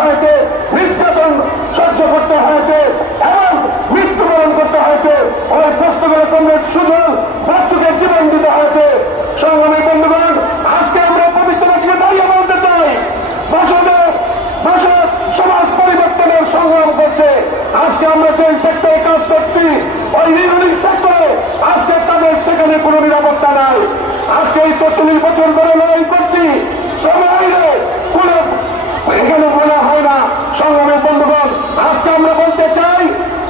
হয়েছে, নির্যাতন সহ্য করতে হয়েছে এবং মৃত্যুবরণ করতে হয়েছে। ওই প্রশ্নগুলো কমরেড সুজন বাচ্চুকের জীবন দিতে হয়েছে। সংগ্রামী বন্ধুগণ, আজকে আমরা প্রতিষ্ঠাবাসীকে দাঁড়িয়ে বলতে চাই, সমাজ পরিবর্তনের সংগ্রাম করছে। আজকে আমরা যে সেক্টরে কাজ করছি, ওই রিজনিং সেক্টরে আজকে তাদের সেখানে কোন নিরাপত্তা নাই। আজকে এই 44 বছর ধরে লড়াই করছি, সময় কোন এখানে মনে হয় না। সংগ্রামী বন্ধুগণ, আজকে আমরা বলতে চাই,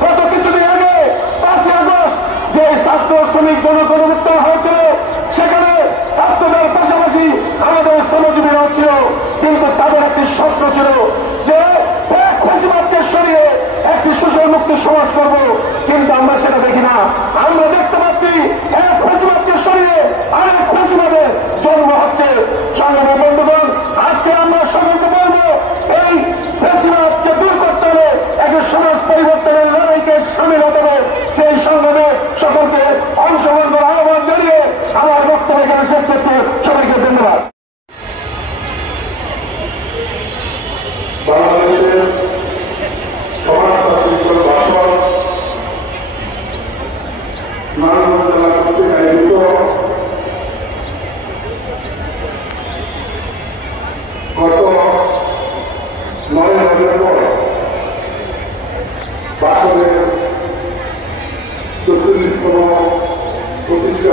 গত কিছুদিন আগে 5ই আগস্ট যে ছাত্র শ্রমিক জনগণমুক্ত হয়েছিল, সেখানে ছাত্রদের পাশাপাশি আমাদের শ্রমজীবীরাও ছিল, কিন্তু তাদের একটি স্বপ্ন ছিল যে ফ্যাসিবাদকে সরিয়ে একটি শোষণমুক্ত সমাজ করব, কিন্তু আমরা সেটা দেখি না। আমরা দেখতে পাচ্ছি এক ফ্যাসিবাদকে সরিয়ে আরেক ফ্যাসিবাদের জন্ম হচ্ছে। সংগ্রামী বন্ধুগণ, আজকে আমরা সকলকে বলবো, এই ফ্যাসিবাদকে দূর করতে হলে একটি সমাজ পরিবর্তনের লড়াইকে সামিল হতে হবে। সেই সংগ্রামে সকলকে অংশগ্রহণ করার আহ্বান জানিয়ে আমার বক্তব্য এখানে শেষ করছি। সবাইকে ধন্যবাদ। বাংলাদেশের সমাজতান্ত্রিক ভাষণ নারায়ণগঞ্জ জেলা কর্তৃক আয়োজিত গত 9 নভেম্বর বাসনের 44তম প্রতিষ্ঠা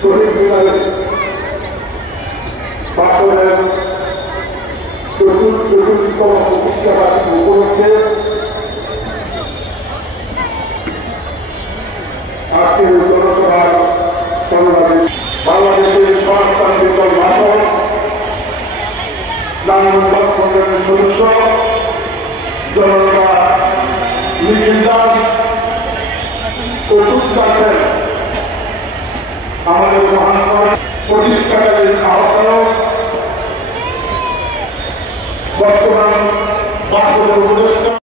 শহীদ মিনারে বাসনের 44তম প্রতিষ্ঠাবার্ষিকী উপলক্ষে আজকের জনসভার সমাবেশ বাংলাদেশের সমাজতান্ত্রিক দল ভাষণ নারায়ণগঞ্জ সংগঠনের সদস্য জনতা নিখিল দাস প্রস্তুত আছেন। আমাদের মহান প্রতিষ্ঠাকারী আহ্বায়ক বর্তমান বাস্তবের উপদেষ্টা